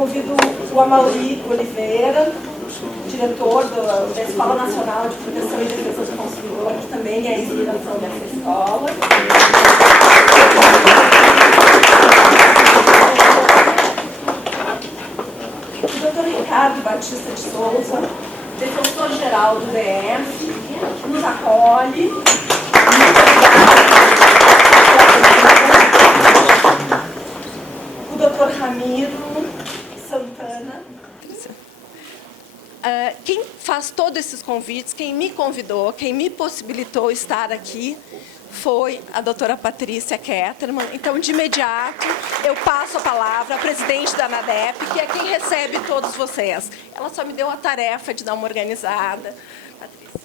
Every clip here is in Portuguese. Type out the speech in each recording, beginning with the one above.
convido o Amaury Oliveira, diretor da Escola Nacional de Proteção e Defesa do Consumidor, que também é a inspiração dessa escola. O Dr. Ricardo Batista de Souza, defensor-geral do DF, que nos acolhe. O Dr. Ramiro Santana. Quem faz todos esses convites, quem me convidou, quem me possibilitou estar aqui, foi a doutora Patrícia Kettermann. Então, de imediato, eu passo a palavra à presidente da ANADEP, que é quem recebe todos vocês. Ela só me deu a tarefa de dar uma organizada. Patrícia.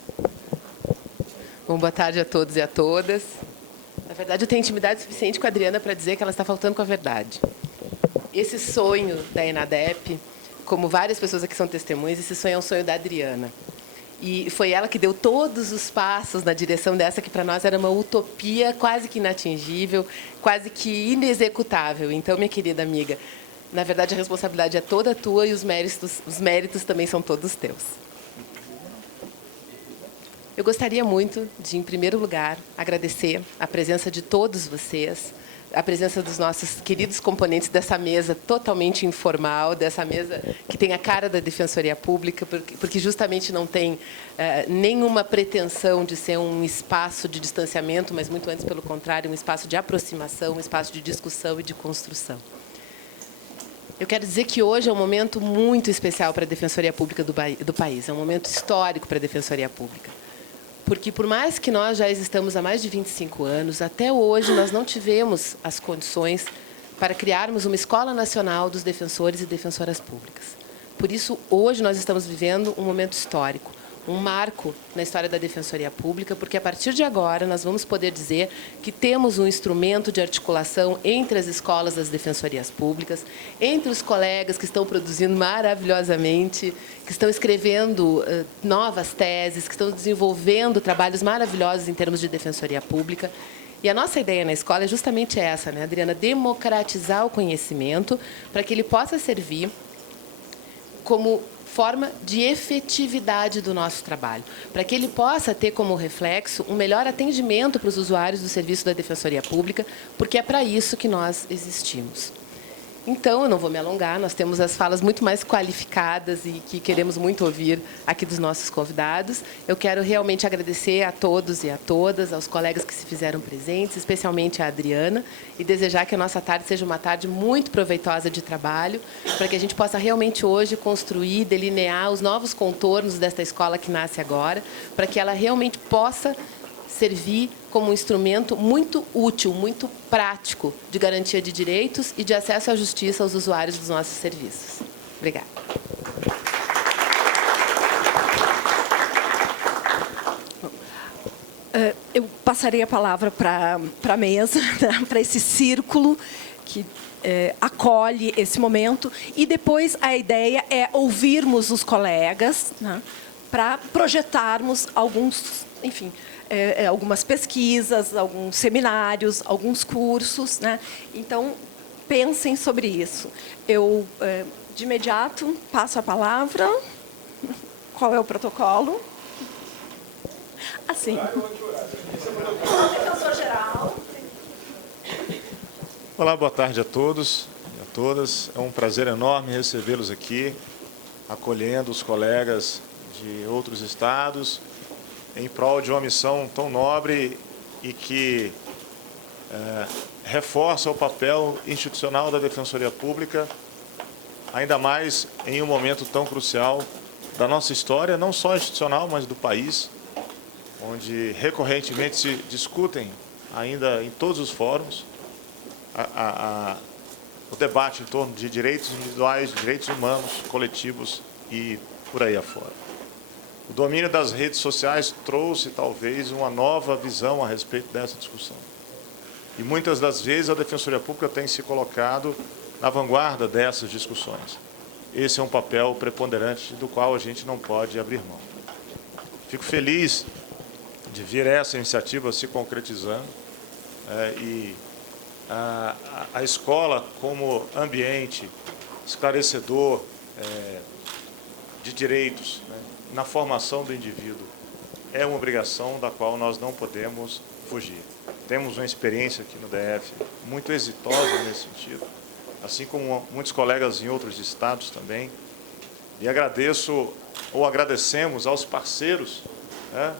Bom, boa tarde a todos e a todas. Na verdade, eu tenho intimidade suficiente com a Adriana para dizer que ela está faltando com a verdade. Esse sonho da ENADEP, como várias pessoas aqui são testemunhas, esse sonho é um sonho da Adriana. E foi ela que deu todos os passos na direção dessa que, para nós, era uma utopia quase que inatingível, quase que inexecutável. Então, minha querida amiga, na verdade, a responsabilidade é toda tua e os méritos também são todos teus. Eu gostaria muito de, em primeiro lugar, agradecer a presença de todos vocês, a presença dos nossos queridos componentes dessa mesa totalmente informal, dessa mesa que tem a cara da Defensoria Pública, porque justamente não tem nenhuma pretensão de ser um espaço de distanciamento, mas muito antes, pelo contrário, um espaço de aproximação, um espaço de discussão e de construção. Eu quero dizer que hoje é um momento muito especial para a Defensoria Pública do país, é um momento histórico para a Defensoria Pública. Porque, por mais que nós já existamos há mais de 25 anos, até hoje nós não tivemos as condições para criarmos uma Escola Nacional dos Defensores e Defensoras Públicas. Por isso, hoje nós estamos vivendo um momento histórico, um marco na história da Defensoria Pública, porque, a partir de agora, nós vamos poder dizer que temos um instrumento de articulação entre as escolas das defensorias públicas, entre os colegas que estão produzindo maravilhosamente, que estão escrevendo novas teses, que estão desenvolvendo trabalhos maravilhosos em termos de defensoria pública. E a nossa ideia na escola é justamente essa, né, Adriana? Democratizar o conhecimento para que ele possa servir como forma de efetividade do nosso trabalho, para que ele possa ter como reflexo um melhor atendimento para os usuários do serviço da Defensoria Pública, porque é para isso que nós existimos. Então, eu não vou me alongar, nós temos as falas muito mais qualificadas e que queremos muito ouvir aqui dos nossos convidados. Eu quero realmente agradecer a todos e a todas, aos colegas que se fizeram presentes, especialmente a Adriana, e desejar que a nossa tarde seja uma tarde muito proveitosa de trabalho, para que a gente possa realmente hoje construir, delinear os novos contornos desta escola que nasce agora, para que ela realmente possa servir como um instrumento muito útil, muito prático de garantia de direitos e de acesso à justiça aos usuários dos nossos serviços. Obrigada. Eu passarei a palavra para a mesa, né, para esse círculo que acolhe esse momento, e depois a ideia é ouvirmos os colegas, né, para projetarmos alguns, enfim, algumas pesquisas, alguns seminários, alguns cursos, né? Então, pensem sobre isso. Eu, de imediato, passo a palavra. Qual é o protocolo? Assim. Defensor-geral. Olá, boa tarde a todos e a todas. É um prazer enorme recebê-los aqui, acolhendo os colegas de outros estados, em prol de uma missão tão nobre e que reforça o papel institucional da Defensoria Pública, ainda mais em um momento tão crucial da nossa história, não só institucional, mas do país, onde recorrentemente se discutem, ainda em todos os fóruns, o debate em torno de direitos individuais, direitos humanos, coletivos e por aí afora. O domínio das redes sociais trouxe, talvez, uma nova visão a respeito dessa discussão. E, muitas das vezes, a Defensoria Pública tem se colocado na vanguarda dessas discussões. Esse é um papel preponderante do qual a gente não pode abrir mão. Fico feliz de ver essa iniciativa se concretizando e a escola como ambiente esclarecedor de direitos, né, na formação do indivíduo, é uma obrigação da qual nós não podemos fugir. Temos uma experiência aqui no DF muito exitosa nesse sentido, assim como muitos colegas em outros estados também. E agradecemos aos parceiros, né,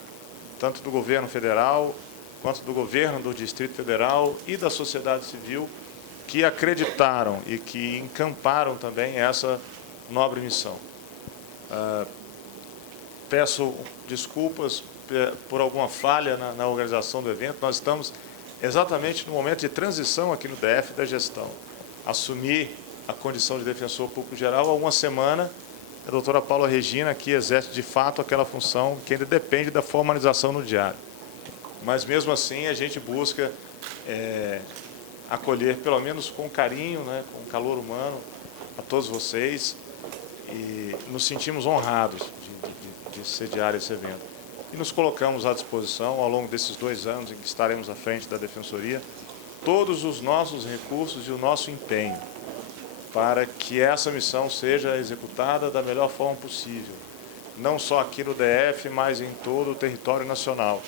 tanto do governo federal, quanto do governo do Distrito Federal e da sociedade civil, que acreditaram e que encamparam também essa nobre missão. Peço desculpas por alguma falha na organização do evento. Nós estamos exatamente no momento de transição aqui no DF da gestão. Assumi a condição de defensor público geral há uma semana. A doutora Paula Regina, que exerce de fato aquela função que ainda depende da formalização no diário. Mas, mesmo assim, a gente busca acolher, pelo menos com carinho, né, com calor humano, a todos vocês, e nos sentimos honrados de sediar esse evento. E nos colocamos à disposição, ao longo desses 2 anos em que estaremos à frente da Defensoria, todos os nossos recursos e o nosso empenho para que essa missão seja executada da melhor forma possível, não só aqui no DF, mas em todo o território nacional,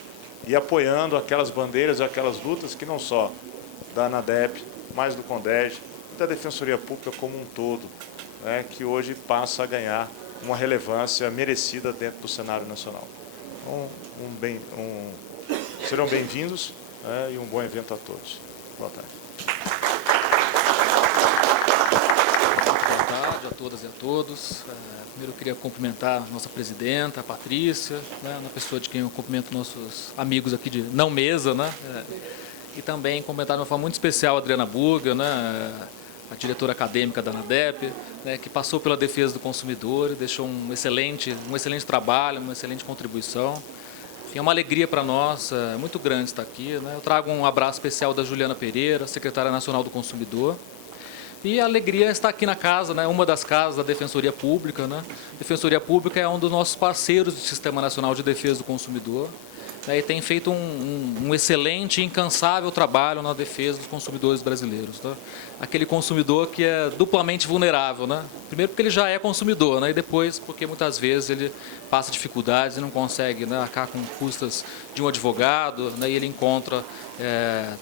e apoiando aquelas bandeiras e aquelas lutas que não só da ANADEP, mas do CONDEG, e da Defensoria Pública como um todo, né, que hoje passa a ganhar uma relevância merecida dentro do cenário nacional. Então, serão bem-vindos, né, e um bom evento a todos. Boa tarde. Boa tarde a todas e a todos. Primeiro eu queria cumprimentar a nossa presidenta, a Patrícia, né, na pessoa de quem eu cumprimento nossos amigos aqui de não mesa, né, e também cumprimentar de uma forma muito especial a Adriana Burga, né, a diretora acadêmica da ANADEP, né, que passou pela defesa do consumidor e deixou um excelente trabalho, uma excelente contribuição. Enfim, é uma alegria para nós, muito grande estar aqui, né. Eu trago um abraço especial da Juliana Pereira, secretária nacional do Consumidor. E a alegria está aqui na casa, né, uma das casas da Defensoria Pública, né. A Defensoria Pública é um dos nossos parceiros do Sistema Nacional de Defesa do Consumidor, né, e tem feito um excelente e incansável trabalho na defesa dos consumidores brasileiros. Tá? Aquele consumidor que é duplamente vulnerável, né? Primeiro porque ele já é consumidor, né, e depois porque muitas vezes ele passa dificuldades e não consegue, né, arcar com custas de um advogado, né, e ele encontra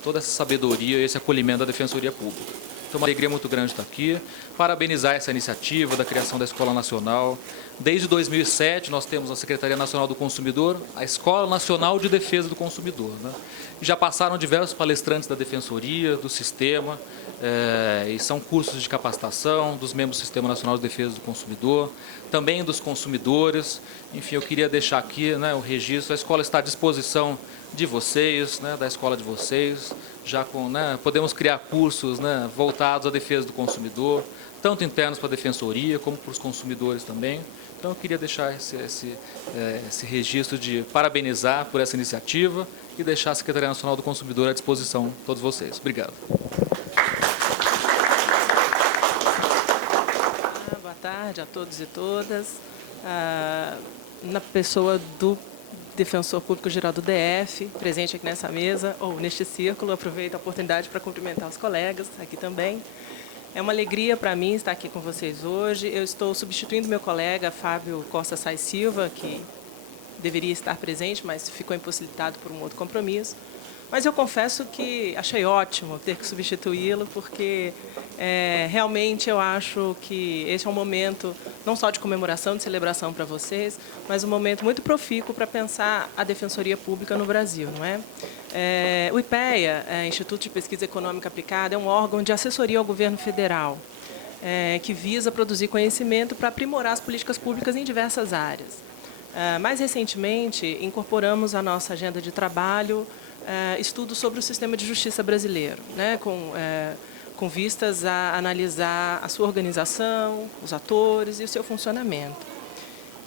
toda essa sabedoria e esse acolhimento da Defensoria Pública. Então, uma alegria muito grande estar aqui, parabenizar essa iniciativa da criação da Escola Nacional. Desde 2007, nós temos a Secretaria Nacional do Consumidor, a Escola Nacional de Defesa do Consumidor, né? Já passaram diversos palestrantes da Defensoria, do Sistema, e são cursos de capacitação dos membros do Sistema Nacional de Defesa do Consumidor, também dos consumidores. Enfim, eu queria deixar aqui, né, o registro. A escola está à disposição de vocês, né, da escola de vocês, já com, né, podemos criar cursos, né, voltados à defesa do consumidor, tanto internos para a Defensoria, como para os consumidores também. Então, eu queria deixar esse registro de parabenizar por essa iniciativa e deixar a Secretaria Nacional do Consumidor à disposição de todos vocês. Obrigado. Boa tarde a todos e todas. Na pessoa do Defensor Público Geral do DF, presente aqui nessa mesa, ou neste círculo, aproveito a oportunidade para cumprimentar os colegas aqui também. É uma alegria para mim estar aqui com vocês hoje. Eu estou substituindo meu colega Fábio Costa Sais Silva, que deveria estar presente, mas ficou impossibilitado por um outro compromisso. Mas eu confesso que achei ótimo ter que substituí-lo, porque realmente eu acho que esse é um momento não só de comemoração, de celebração para vocês, mas um momento muito profícuo para pensar a Defensoria Pública no Brasil, não é? O IPEA, Instituto de Pesquisa Econômica Aplicada, é um órgão de assessoria ao governo federal, que visa produzir conhecimento para aprimorar as políticas públicas em diversas áreas. Mais recentemente, incorporamos à nossa agenda de trabalho estudos sobre o sistema de justiça brasileiro, né, com vistas a analisar a sua organização, os atores e o seu funcionamento.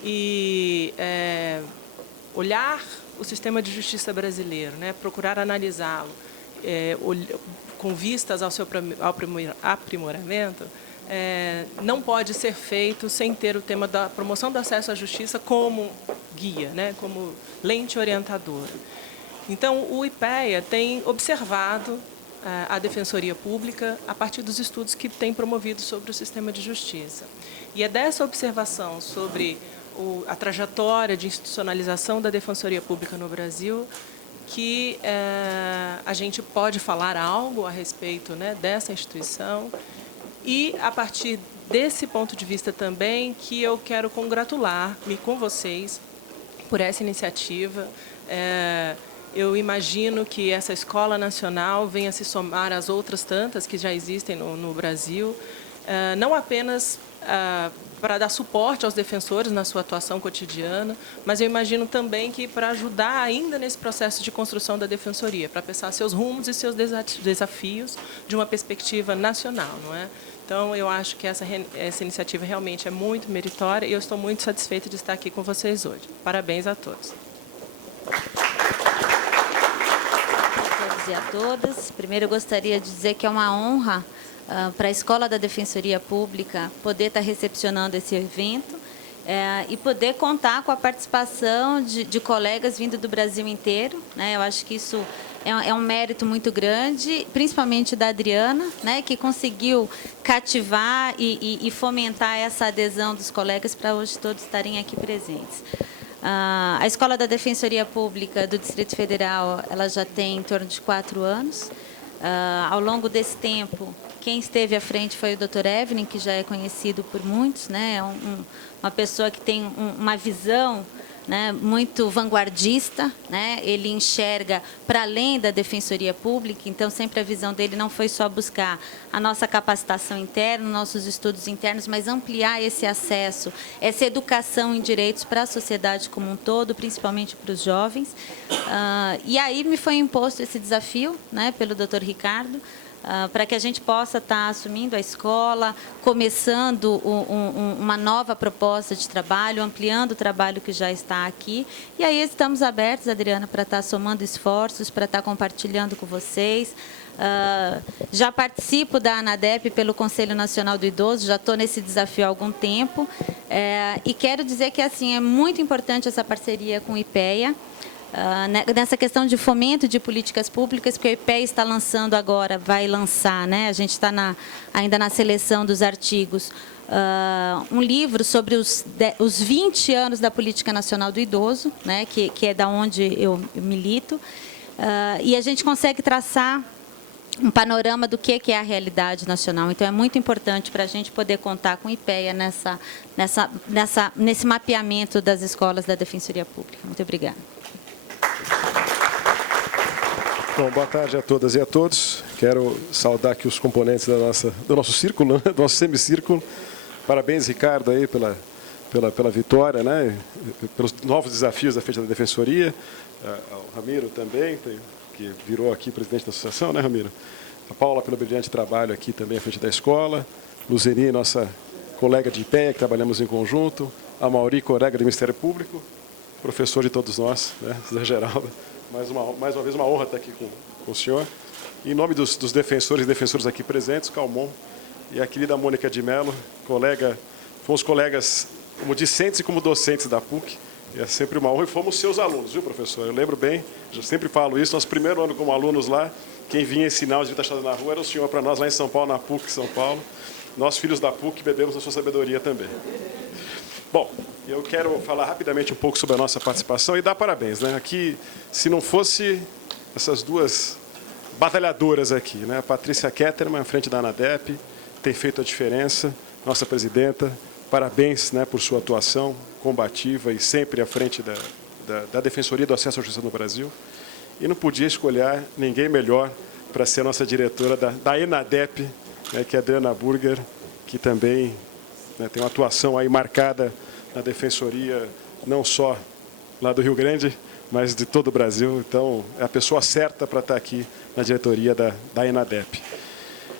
E olhar o sistema de justiça brasileiro, né, procurar analisá-lo com vistas ao seu aprimoramento, não pode ser feito sem ter o tema da promoção do acesso à justiça como guia, né, como lente orientadora. Então, o IPEA tem observado a Defensoria Pública a partir dos estudos que tem promovido sobre o sistema de justiça. E é dessa observação sobre a trajetória de institucionalização da Defensoria Pública no Brasil que a gente pode falar algo a respeito, né, dessa instituição. E, a partir desse ponto de vista também, que eu quero congratular-me com vocês por essa iniciativa. Eu imagino que essa Escola Nacional venha se somar às outras tantas que já existem no Brasil, não apenas para dar suporte aos defensores na sua atuação cotidiana, mas eu imagino também que para ajudar ainda nesse processo de construção da Defensoria, para pensar seus rumos e seus desafios de uma perspectiva nacional, não é? Então, eu acho que essa iniciativa realmente é muito meritória e eu estou muito satisfeita de estar aqui com vocês hoje. Parabéns a todos. E a todas. Primeiro, eu gostaria de dizer que é uma honra para a Escola da Defensoria Pública poder estar recepcionando esse evento e poder contar com a participação de colegas vindo do Brasil inteiro, né? Eu acho que isso é um mérito muito grande, principalmente da Adriana, né, que conseguiu cativar e fomentar essa adesão dos colegas para hoje todos estarem aqui presentes. A Escola da Defensoria Pública do Distrito Federal, ela já tem em torno de 4 anos. Ao longo desse tempo, quem esteve à frente foi o Dr. Evelyn, que já é conhecido por muitos, né? É uma pessoa que tem uma visão, né, muito vanguardista, né? Ele enxerga para além da Defensoria Pública, então sempre a visão dele não foi só buscar a nossa capacitação interna, nossos estudos internos, mas ampliar esse acesso, essa educação em direitos para a sociedade como um todo, principalmente para os jovens. E aí me foi imposto esse desafio, né, pelo Dr. Ricardo, para que a gente possa estar assumindo a escola, começando uma nova proposta de trabalho, ampliando o trabalho que já está aqui. E aí estamos abertos, Adriana, para estar somando esforços, para estar compartilhando com vocês. Já participo da ANADEP pelo Conselho Nacional do Idoso, já estou nesse desafio há algum tempo. E quero dizer que assim, é muito importante essa parceria com o IPEA, nessa questão de fomento de políticas públicas, porque o IPEA está lançando agora, vai lançar, né? A gente está ainda na seleção dos artigos, um livro sobre os 20 anos da Política Nacional do Idoso, né? Que é da onde eu milito, e a gente consegue traçar um panorama do que é a realidade nacional. Então, é muito importante para a gente poder contar com o IPEA nesse mapeamento das escolas da Defensoria Pública. Muito obrigada. Bom, boa tarde a todas e a todos. Quero saudar aqui os componentes do nosso círculo, né? Do nosso semicírculo. Parabéns, Ricardo, aí pela vitória, né? Pelos novos desafios à frente da Defensoria. Ao Ramiro também, que virou aqui presidente da associação, né, Ramiro? A Paula pelo brilhante trabalho aqui também à frente da escola. Luzeni, nossa colega de IPEA, que trabalhamos em conjunto. A Mauri, colega do Ministério Público. Professor de todos nós, né, Zé Geraldo. Mais uma vez, uma honra estar aqui com o senhor. Em nome dos defensores e defensoras aqui presentes, Calmon e a querida Mônica de Mello, fomos colegas como discentes e como docentes da PUC. E é sempre uma honra. E fomos seus alunos, viu, professor? Eu lembro bem, eu sempre falo isso, nosso primeiro ano como alunos lá, quem vinha ensinar os taxados na rua era o senhor para nós lá em São Paulo, na PUC São Paulo. Nós, filhos da PUC, bebemos a sua sabedoria também. Bom, eu quero falar rapidamente um pouco sobre a nossa participação e dar parabéns, né? Aqui, se não fosse essas duas batalhadoras aqui, né? A Patrícia Ketterman, à frente da ANADEP, tem feito a diferença, nossa presidenta. Parabéns, né, por sua atuação combativa e sempre à frente da Defensoria do Acesso à Justiça no Brasil. E não podia escolher ninguém melhor para ser nossa diretora da ENADEP, né, que é a Adriana Burger, que também, né, tem uma atuação aí marcada na Defensoria, não só lá do Rio Grande, mas de todo o Brasil. Então, é a pessoa certa para estar aqui na diretoria da ENADEP.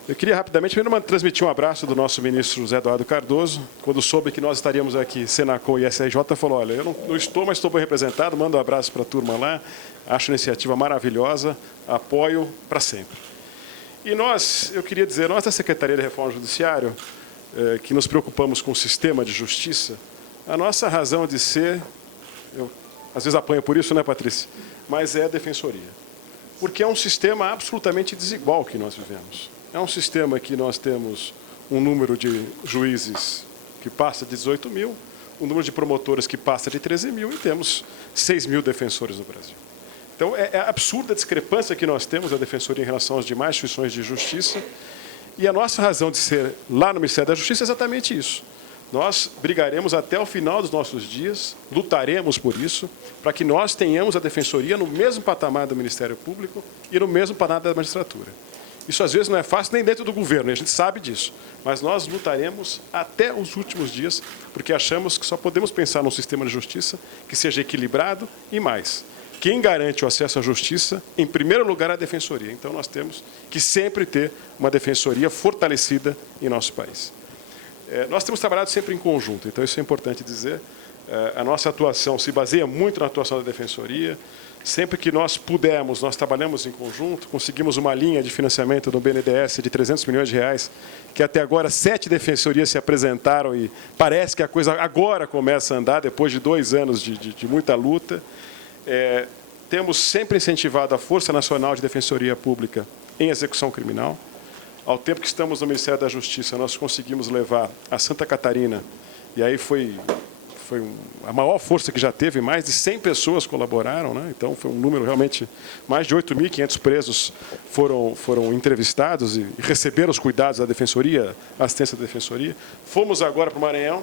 Eu queria rapidamente primeiro transmitir um abraço do nosso ministro José Eduardo Cardoso. Quando soube que nós estaríamos aqui, Senacom e SRJ, falou, olha, eu não estou, mas estou bem representado, mando um abraço para a turma lá, acho a iniciativa maravilhosa, apoio para sempre. E eu queria dizer, nós da Secretaria de Reforma Judiciária, que nos preocupamos com o sistema de justiça, a nossa razão de ser, eu às vezes apanho por isso, né, Patrícia? Mas é a defensoria. porque é um sistema absolutamente desigual que nós vivemos. É um sistema que nós temos um número de juízes que passa de 18 mil, um número de promotores que passa de 13 mil e temos 6 mil defensores no Brasil. Então, é absurda a discrepância que nós temos da Defensoria em relação às demais instituições de justiça. E a nossa razão de ser lá no Ministério da Justiça é exatamente isso. Nós brigaremos até o final dos nossos dias, lutaremos por isso, para que nós tenhamos a Defensoria no mesmo patamar do Ministério Público e no mesmo patamar da magistratura. Isso, às vezes, não é fácil nem dentro do governo, a gente sabe disso. Mas nós lutaremos até os últimos dias, porque achamos que só podemos pensar num sistema de justiça que seja equilibrado e mais. Quem garante o acesso à justiça, em primeiro lugar, é a Defensoria. Então, nós temos que sempre ter uma Defensoria fortalecida em nosso país. Nós temos trabalhado sempre em conjunto, então isso é importante dizer. A nossa atuação se baseia muito na atuação da Defensoria. Sempre que nós pudermos, nós trabalhamos em conjunto, conseguimos uma linha de financiamento do BNDES de 300 milhões de reais, que até agora 7 defensorias se apresentaram e parece que a coisa agora começa a andar, depois de 2 anos de muita luta. Temos sempre incentivado a Força Nacional de Defensoria Pública em execução criminal. Ao tempo que estamos no Ministério da Justiça, nós conseguimos levar a Santa Catarina, e aí foi a maior força que já teve, mais de 100 pessoas colaboraram, né? Então foi um número realmente, mais de 8.500 presos foram entrevistados e receberam os cuidados da Defensoria, a assistência da Defensoria. Fomos agora para o Maranhão,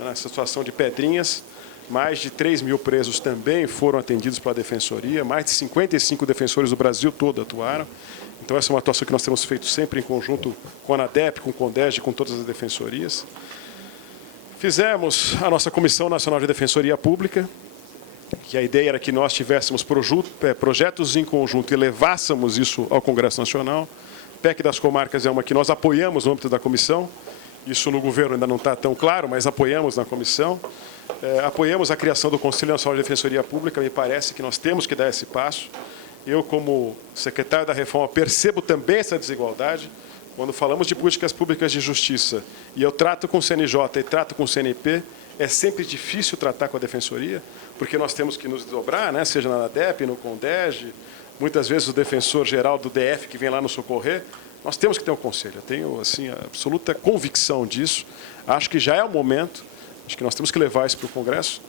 nessa situação de Pedrinhas, mais de 3 mil presos também foram atendidos pela Defensoria, mais de 55 defensores do Brasil todo atuaram. Então, essa é uma atuação que nós temos feito sempre em conjunto com a ANADEP, com o CONDEG, com todas as defensorias. Fizemos a nossa Comissão Nacional de Defensoria Pública, que a ideia era que nós tivéssemos projetos em conjunto e levássemos isso ao Congresso Nacional. PEC das Comarcas é uma que nós apoiamos no âmbito da comissão. Isso no governo ainda não está tão claro, mas apoiamos na comissão. Apoiamos a criação do Conselho Nacional de Defensoria Pública, me parece que nós temos que dar esse passo. Eu, como secretário da Reforma, percebo também essa desigualdade. Quando falamos de políticas públicas de justiça, e eu trato com o CNJ e trato com o CNP, é sempre difícil tratar com a Defensoria, porque nós temos que nos desdobrar, né? Seja na ANADEP, no CONDEG, muitas vezes o defensor-geral do DF que vem lá nos socorrer. Nós temos que ter um conselho. Eu tenho assim, a absoluta convicção disso. Acho que já é o momento, acho que nós temos que levar isso para o Congresso,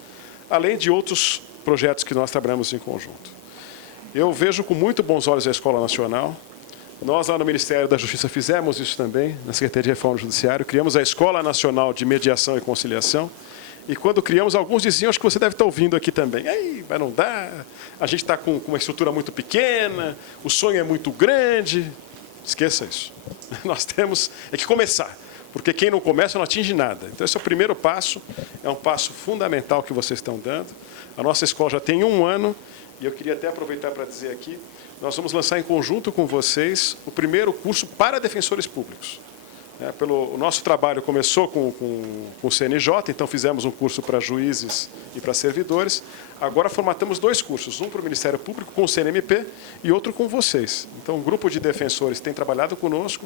além de outros projetos que nós trabalhamos em conjunto. Eu vejo com muito bons olhos a Escola Nacional. Nós, lá no Ministério da Justiça, fizemos isso também, na Secretaria de Reforma do Judiciário. Criamos a Escola Nacional de Mediação e Conciliação. E quando criamos, alguns diziam, acho que você deve estar ouvindo aqui também, mas não dá, a gente está com uma estrutura muito pequena, o sonho é muito grande. Esqueça isso. Nós temos que começar, porque quem não começa não atinge nada. Então, esse é o primeiro passo, é um passo fundamental que vocês estão dando. A nossa escola já tem 1 ano, e eu queria até aproveitar para dizer aqui, nós vamos lançar em conjunto com vocês o primeiro curso para defensores públicos. O nosso trabalho começou com o CNJ, então fizemos um curso para juízes e para servidores. Agora formatamos 2 cursos, um para o Ministério Público com o CNMP e outro com vocês. Então, um grupo de defensores tem trabalhado conosco.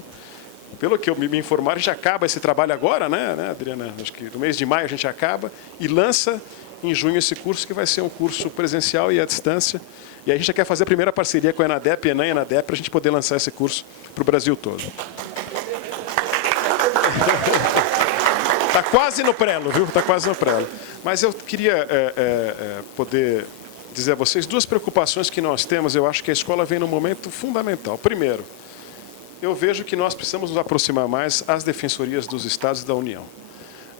Pelo que me informaram, a gente acaba esse trabalho agora, né, Adriana? Acho que no mês de maio a gente acaba e lança em junho esse curso, que vai ser um curso presencial e à distância. E a gente já quer fazer a primeira parceria com a ENADEP, ENAM e ENADEP, para a gente poder lançar esse curso para o Brasil todo. Está quase no prelo, viu? Está quase no prelo. Mas eu queria poder dizer a vocês 2 preocupações que nós temos. Eu acho que a escola vem num momento fundamental. Primeiro, eu vejo que nós precisamos nos aproximar mais às defensorias dos estados e da União.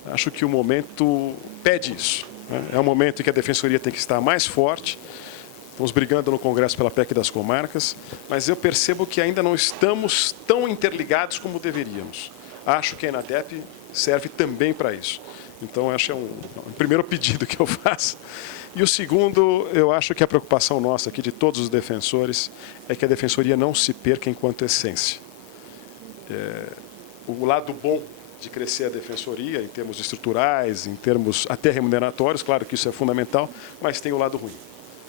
Acho que o momento pede isso. É um momento em que a Defensoria tem que estar mais forte. Estamos brigando no Congresso pela PEC das Comarcas, mas eu percebo que ainda não estamos tão interligados como deveríamos. Acho que a ENADEP serve também para isso. Então, acho que é um primeiro pedido que eu faço. E o segundo, eu acho que a preocupação nossa aqui, de todos os defensores, é que a Defensoria não se perca enquanto essência. O lado bom de crescer a Defensoria, em termos estruturais, em termos até remuneratórios, claro que isso é fundamental, mas tem o lado ruim.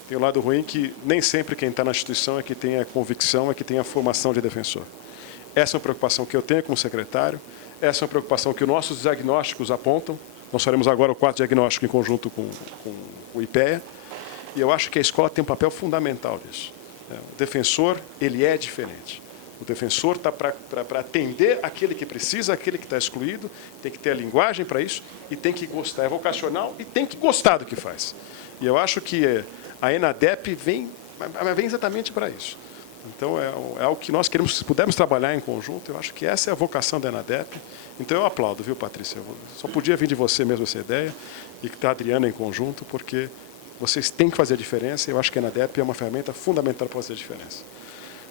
Tem o lado ruim que nem sempre quem está na instituição é que tem a convicção, é que tem a formação de defensor. Essa é uma preocupação que eu tenho como secretário, essa é uma preocupação que os nossos diagnósticos apontam. Nós faremos agora o 4º diagnóstico em conjunto com o IPEA, e eu acho que a escola tem um papel fundamental nisso. O defensor, ele é diferente. O defensor está para atender aquele que precisa, aquele que está excluído, tem que ter a linguagem para isso e tem que gostar, é vocacional e tem que gostar do que faz. E eu acho que a ENADEP vem exatamente para isso. Então, é algo que nós queremos, se pudermos trabalhar em conjunto, eu acho que essa é a vocação da ENADEP. Então, eu aplaudo, viu, Patrícia? Só podia vir de você mesmo essa ideia e que da Adriana em conjunto, porque vocês têm que fazer a diferença e eu acho que a ENADEP é uma ferramenta fundamental para fazer a diferença.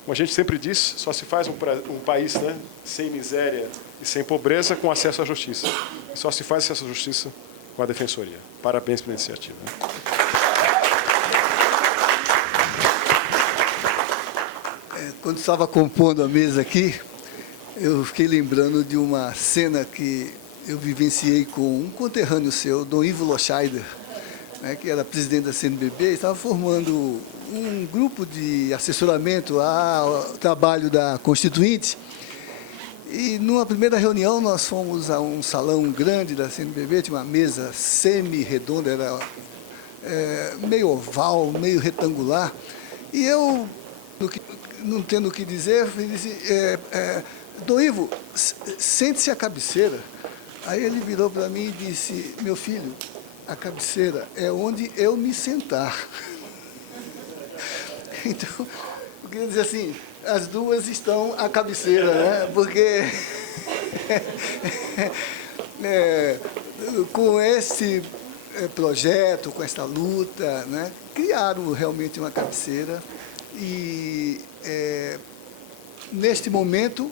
Como a gente sempre diz, só se faz um país, né, sem miséria e sem pobreza com acesso à justiça. E só se faz acesso à justiça com a defensoria. Parabéns pela iniciativa. Quando estava compondo a mesa aqui, eu fiquei lembrando de uma cena que eu vivenciei com um conterrâneo seu, Dom Ivo Loscheider, né, que era presidente da CNBB, e estava formando um grupo de assessoramento ao trabalho da Constituinte. E, numa primeira reunião, nós fomos a um salão grande da CNBB, tinha uma mesa semi-redonda, era meio oval, meio retangular, e eu, não tendo o que dizer, disse, Dom Ivo, sente-se à cabeceira. Aí ele virou para mim e disse, meu filho, a cabeceira é onde eu me sentar. Então, eu queria dizer assim, as duas estão à cabeceira, né? Porque com esse projeto, com esta luta, né, criaram realmente uma cabeceira e, neste momento,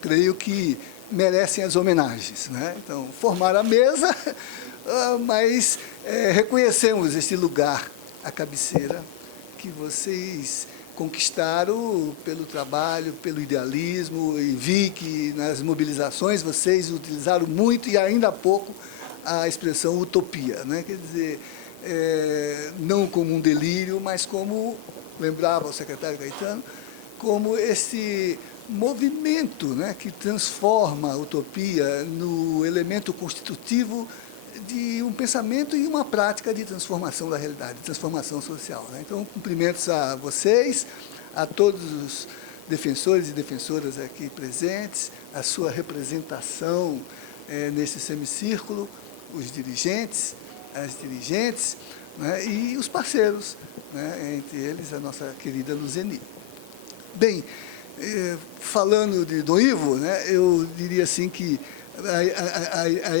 creio que merecem as homenagens, né? Então, formaram a mesa, mas reconhecemos este lugar, a cabeceira, que vocês conquistaram pelo trabalho, pelo idealismo, e vi que nas mobilizações vocês utilizaram muito e ainda há pouco a expressão utopia, né? Quer dizer, não como um delírio, mas como, lembrava o secretário Caetano, como esse movimento, né, que transforma a utopia no elemento constitutivo de um pensamento e uma prática de transformação da realidade, de transformação social, né? Então, cumprimentos a vocês, a todos os defensores e defensoras aqui presentes, a sua representação nesse semicírculo, os dirigentes, as dirigentes, né, e os parceiros, né, entre eles a nossa querida Luzeni. Bem, falando de Dom Ivo, né, eu diria assim que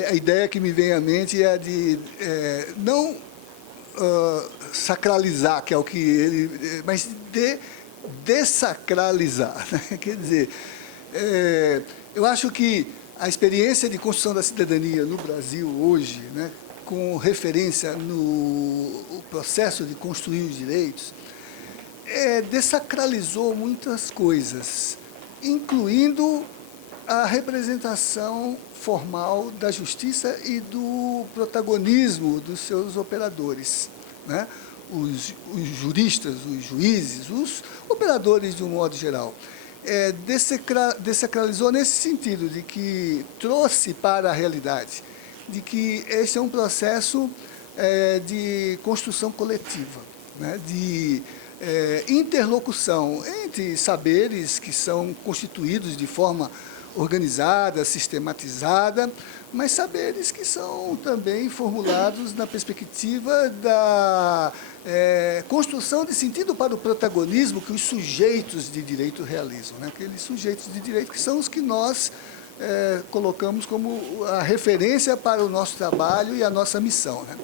a ideia que me vem à mente é a de não sacralizar, que é o que ele... mas de dessacralizar, né? Quer dizer, eu acho que a experiência de construção da cidadania no Brasil hoje, né, com referência no processo de construir os direitos, dessacralizou muitas coisas, incluindo a representação formal da justiça e do protagonismo dos seus operadores, né? Os juristas, os juízes, os operadores de um modo geral. Dessacralizou nesse sentido, de que trouxe para a realidade, de que esse é um processo de construção coletiva, né? De interlocução entre saberes que são constituídos de forma organizada, sistematizada, mas saberes que são também formulados na perspectiva da construção de sentido para o protagonismo que os sujeitos de direito realizam, né? Aqueles sujeitos de direito que são os que nós colocamos como a referência para o nosso trabalho e a nossa missão, né?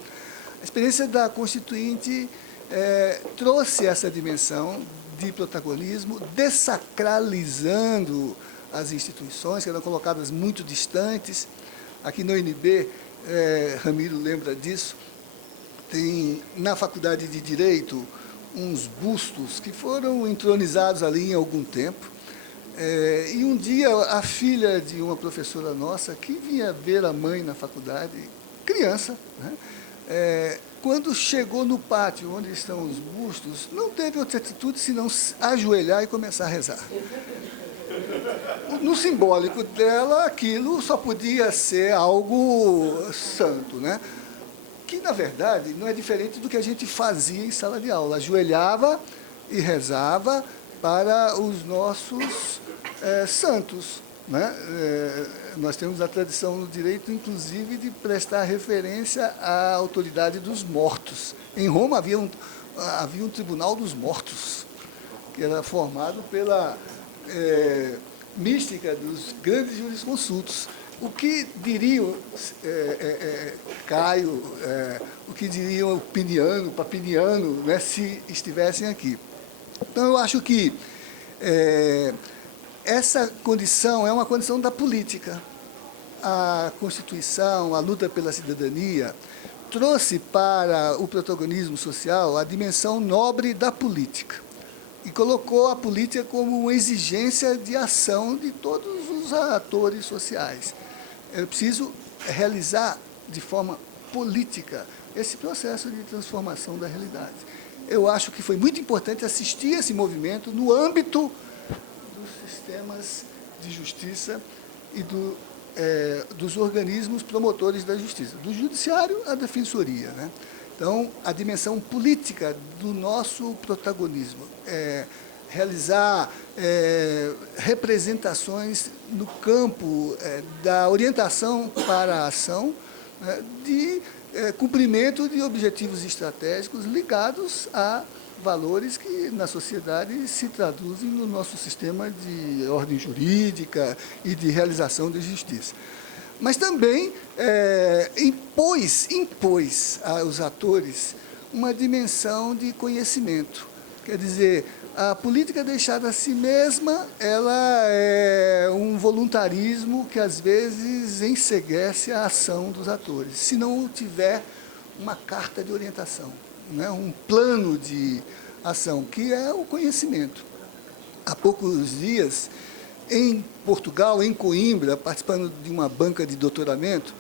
A experiência da Constituinte trouxe essa dimensão de protagonismo, dessacralizando as instituições, que eram colocadas muito distantes. Aqui no UNB, Ramiro lembra disso, tem na Faculdade de Direito uns bustos que foram entronizados ali em algum tempo. E um dia a filha de uma professora nossa, que vinha ver a mãe na faculdade, criança, né, quando chegou no pátio onde estão os bustos, não teve outra atitude senão ajoelhar e começar a rezar. No simbólico dela, aquilo só podia ser algo santo, né? Que, na verdade, não é diferente do que a gente fazia em sala de aula. Ajoelhava e rezava para os nossos santos. Né? Nós temos a tradição no direito, inclusive, de prestar referência à autoridade dos mortos. Em Roma havia um tribunal dos mortos, que era formado pela mística dos grandes jurisconsultos. O que diriam Caio, o que diriam Pliniano, Papiniano, né, se estivessem aqui? Então, eu acho que essa condição é uma condição da política. A Constituição, a luta pela cidadania, trouxe para o protagonismo social a dimensão nobre da política e colocou a política como uma exigência de ação de todos os atores sociais. É preciso realizar de forma política esse processo de transformação da realidade. Eu acho que foi muito importante assistir esse movimento no âmbito dos sistemas de justiça e dos organismos promotores da justiça, do judiciário à defensoria, né? Então, a dimensão política do nosso protagonismo, realizar representações no campo da orientação para a ação, né, de cumprimento de objetivos estratégicos ligados a valores que na sociedade se traduzem no nosso sistema de ordem jurídica e de realização de justiça. Mas também impôs aos atores uma dimensão de conhecimento. Quer dizer, a política deixada a si mesma, ela é um voluntarismo que, às vezes, enceguece a ação dos atores, se não tiver uma carta de orientação, né, um plano de ação, que é o conhecimento. Há poucos dias, em Portugal, em Coimbra, participando de uma banca de doutoramento,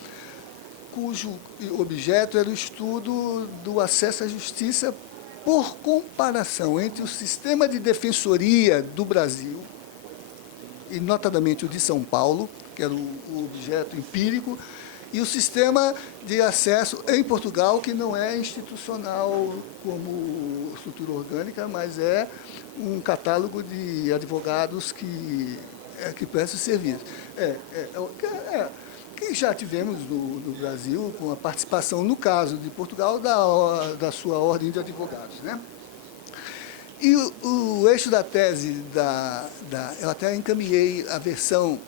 cujo objeto era o estudo do acesso à justiça por comparação entre o sistema de defensoria do Brasil, e notadamente o de São Paulo, que era o objeto empírico, e o sistema de acesso em Portugal, que não é institucional como estrutura orgânica, mas é um catálogo de advogados que prestam serviço. Que já tivemos no Brasil, com a participação, no caso de Portugal, da sua ordem de advogados, né? E o eixo da tese, eu até encaminhei a versão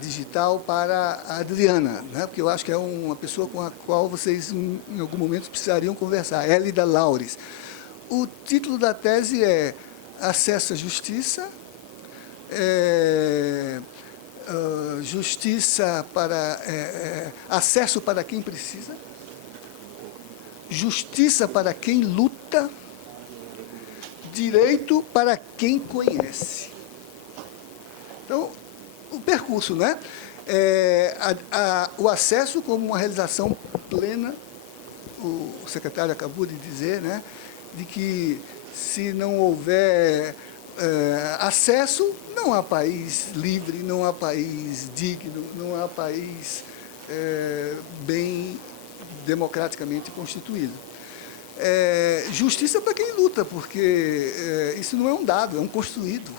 digital para a Adriana, né? Porque eu acho que é uma pessoa com a qual vocês, em algum momento, precisariam conversar, Hélida Laures. O título da tese é Acesso à Justiça, justiça para acesso para quem precisa, justiça para quem luta, direito para quem conhece. Então, o percurso, né? O acesso como uma realização plena, o secretário acabou de dizer, né, de que se não houver acesso, não há país livre, não há país digno, não há país bem democraticamente constituído. Justiça para quem luta, porque isso não é um dado, é um construído,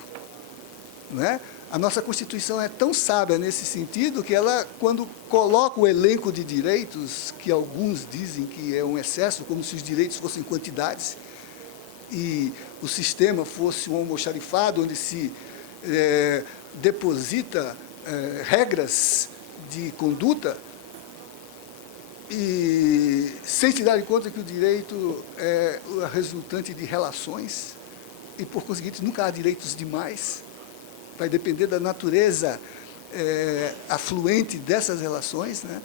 não é? A nossa Constituição é tão sábia nesse sentido que ela, quando coloca o elenco de direitos, que alguns dizem que é um excesso, como se os direitos fossem quantidades, e o sistema fosse um almoxarifado onde se deposita regras de conduta, e sem se dar conta que o direito é a resultante de relações, e, por conseguinte, nunca há direitos demais. Vai depender da natureza afluente dessas relações, né?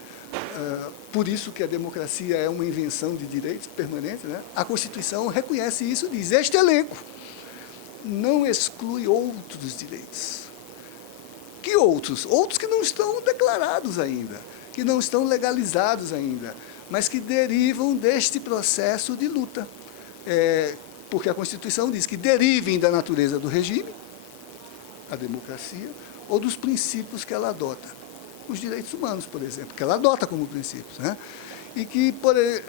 Por isso que a democracia é uma invenção de direitos permanentes, né? A Constituição reconhece isso e diz: este elenco não exclui outros direitos. Que outros? Outros que não estão declarados ainda, que não estão legalizados ainda, mas que derivam deste processo de luta. Porque a Constituição diz que derivem da natureza do regime, a democracia, ou dos princípios que ela adota. Os direitos humanos, por exemplo, que ela adota como princípios, né? e que,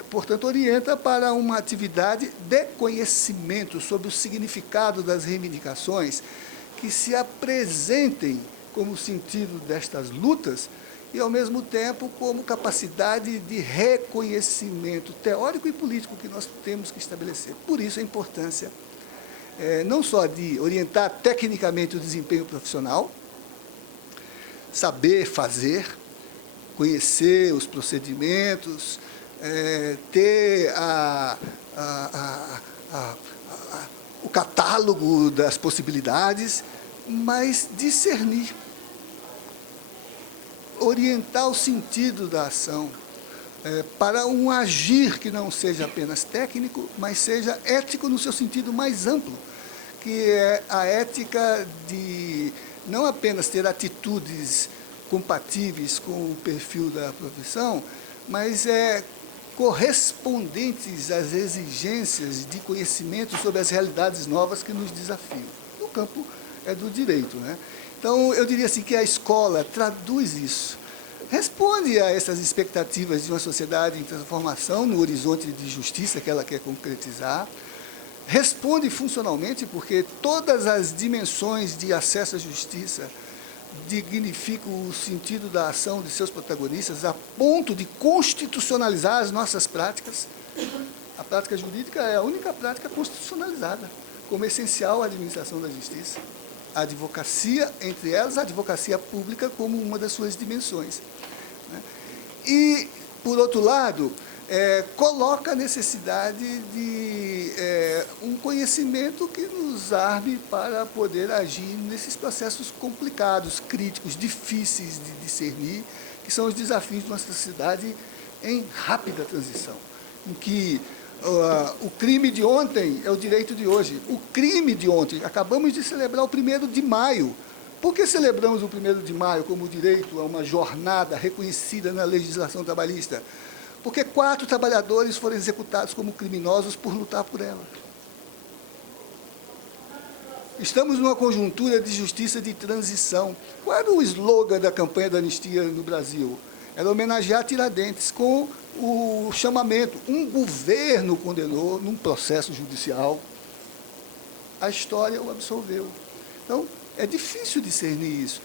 portanto, orienta para uma atividade de conhecimento sobre o significado das reivindicações que se apresentem como sentido destas lutas e, ao mesmo tempo, como capacidade de reconhecimento teórico e político que nós temos que estabelecer. Por isso, a importância não só de orientar tecnicamente o desempenho profissional, saber fazer, conhecer os procedimentos, ter o catálogo das possibilidades, mas discernir, orientar o sentido da ação para um agir que não seja apenas técnico, mas seja ético no seu sentido mais amplo, que é a ética de não apenas ter atitudes compatíveis com o perfil da profissão, mas correspondentes às exigências de conhecimento sobre as realidades novas que nos desafiam. No campo do direito, né? Então, eu diria assim que a escola traduz isso, responde a essas expectativas de uma sociedade em transformação no horizonte de justiça que ela quer concretizar, responde funcionalmente, porque todas as dimensões de acesso à justiça dignificam o sentido da ação de seus protagonistas a ponto de constitucionalizar as nossas práticas. A prática jurídica é a única prática constitucionalizada, como essencial à administração da justiça. A advocacia, entre elas, a advocacia pública como uma das suas dimensões. E, por outro lado, coloca a necessidade de um conhecimento que nos arme para poder agir nesses processos complicados, críticos, difíceis de discernir, que são os desafios de uma sociedade em rápida transição, em que o crime de ontem é o direito de hoje. O crime de ontem, acabamos de celebrar o 1º de maio. Por que celebramos o 1º de maio como direito a uma jornada reconhecida na legislação trabalhista? Porque 4 trabalhadores foram executados como criminosos por lutar por ela. Estamos numa conjuntura de justiça de transição. Qual era o slogan da campanha da anistia no Brasil? Era homenagear Tiradentes com o chamamento. Um governo condenou num processo judicial. A história o absolveu. Então, é difícil discernir isso.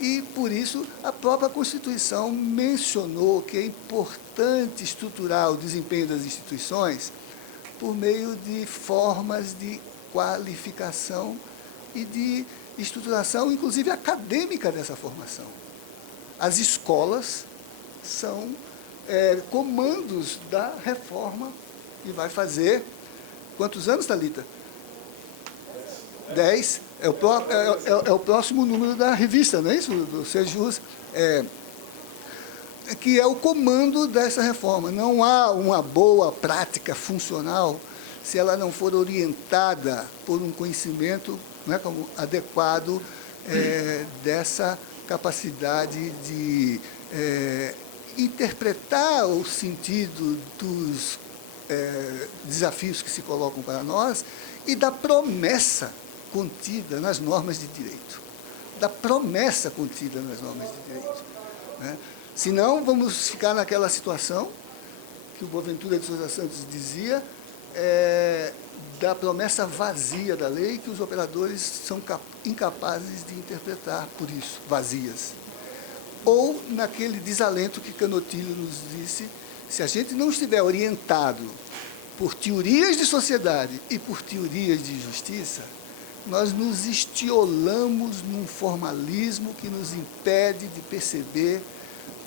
E, por isso, a própria Constituição mencionou que é importante estruturar o desempenho das instituições por meio de formas de qualificação e de estruturação, inclusive acadêmica, dessa formação. As escolas são comandos da reforma que vai fazer... Quantos anos, Thalita? 10. É o próximo número da revista, não é isso? Do Sejus, que é o comando dessa reforma. Não há uma boa prática funcional se ela não for orientada por um conhecimento, não é, como adequado dessa capacidade de interpretar o sentido dos desafios que se colocam para nós e da promessa contida nas normas de direito. Da promessa contida nas normas de direito. Né? Senão, vamos ficar naquela situação que o Boaventura de Sousa Santos dizia, da promessa vazia da lei, que os operadores são incapazes de interpretar, por isso, vazias. Ou naquele desalento que Canotilho nos disse, se a gente não estiver orientado por teorias de sociedade e por teorias de justiça, nós nos estiolamos num formalismo que nos impede de perceber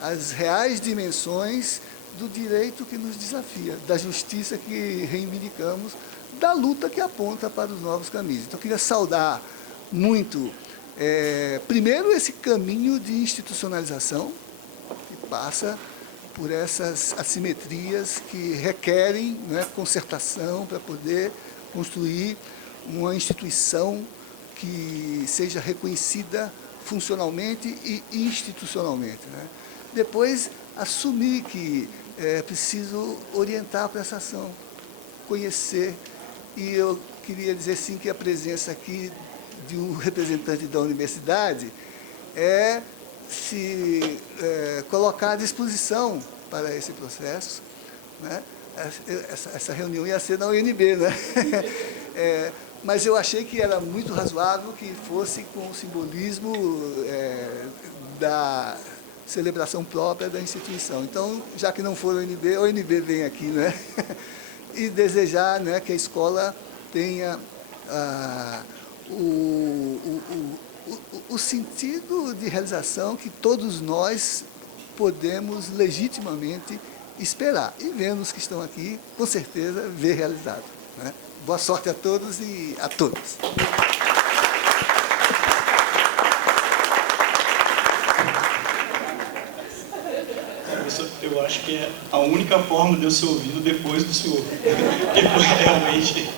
as reais dimensões do direito que nos desafia, da justiça que reivindicamos, da luta que aponta para os novos caminhos. Então, eu queria saudar muito, primeiro, esse caminho de institucionalização, que passa por essas assimetrias que requerem, né, concertação para poder construir uma instituição que seja reconhecida funcionalmente e institucionalmente. Né? Depois, assumir que é preciso orientar para essa ação, conhecer. E eu queria dizer, sim, que a presença aqui de um representante da universidade se colocar à disposição para esse processo né? Essa reunião ia ser na UNB, né? Mas eu achei que era muito razoável que fosse com o simbolismo da celebração própria da instituição. Então, já que não for a UNB vem aqui, né? E desejar, né, que a escola tenha o sentido de realização que todos nós podemos legitimamente esperar. E vendo os que estão aqui, com certeza, ver realizado, né? Boa sorte a todos e a todas. Eu acho que é a única forma de eu ser ouvido depois do senhor. Porque realmente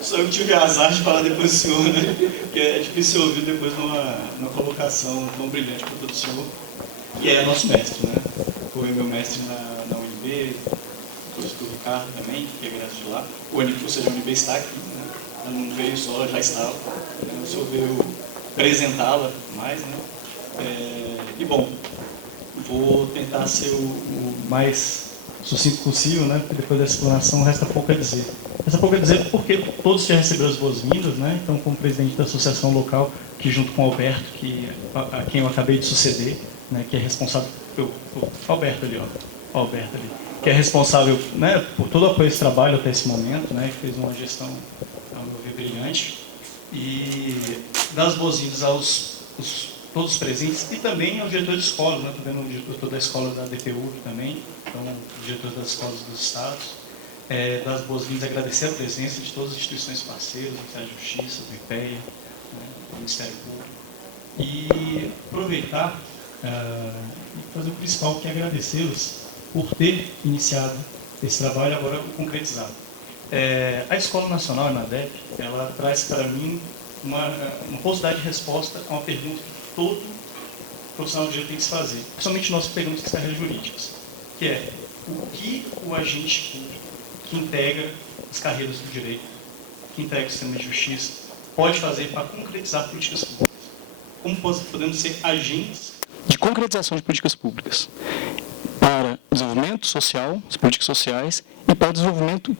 só eu tive azar de falar depois do senhor, né? Porque é difícil ser ouvido depois de uma colocação tão brilhante quanto a do senhor. E é nosso mestre, né? Foi meu mestre na UNB, o professor Ricardo também, que é graças de lá. Ou seja, a UNB está aqui, né? Ela não veio só, ela já estava. O senhor veio apresentá-la mais, né? E bom, vou tentar ser o mais sucinto possível, né? Porque depois dessa explanação resta pouco a dizer. Resta pouco a dizer porque todos já receberam as boas-vindas, né? Então, como presidente da associação local, que junto com o Alberto, a quem eu acabei de suceder, né? Que é responsável pelo Alberto ali, ó, o Alberto ali, que é responsável, né, por todo o apoio a esse trabalho até esse momento, né? Que fez uma gestão, ao meu ver, brilhante. E dar as boas-vindas aos todos os presentes e também ao diretor de escola, né? Estou vendo o diretor da escola da DPU aqui também, então o diretor das escolas dos estados. Dar as boas-vindas, agradecer a presença de todas as instituições parceiras, o Ministério da Justiça, do IPEA, né? O Ministério Público. E aproveitar e fazer o principal, que é agradecê-los por ter iniciado esse trabalho agora concretizado. A Escola Nacional, a ENADEP, ela traz para mim uma possibilidade de resposta a uma pergunta que todo profissional de direito tem que se fazer, principalmente nós que pegamos as carreiras jurídicas, que é o que o agente público que integra as carreiras do direito, que integra o sistema de justiça, pode fazer para concretizar políticas públicas. Como podemos ser agentes de concretização de políticas públicas para desenvolvimento social, as políticas sociais, e para o desenvolvimento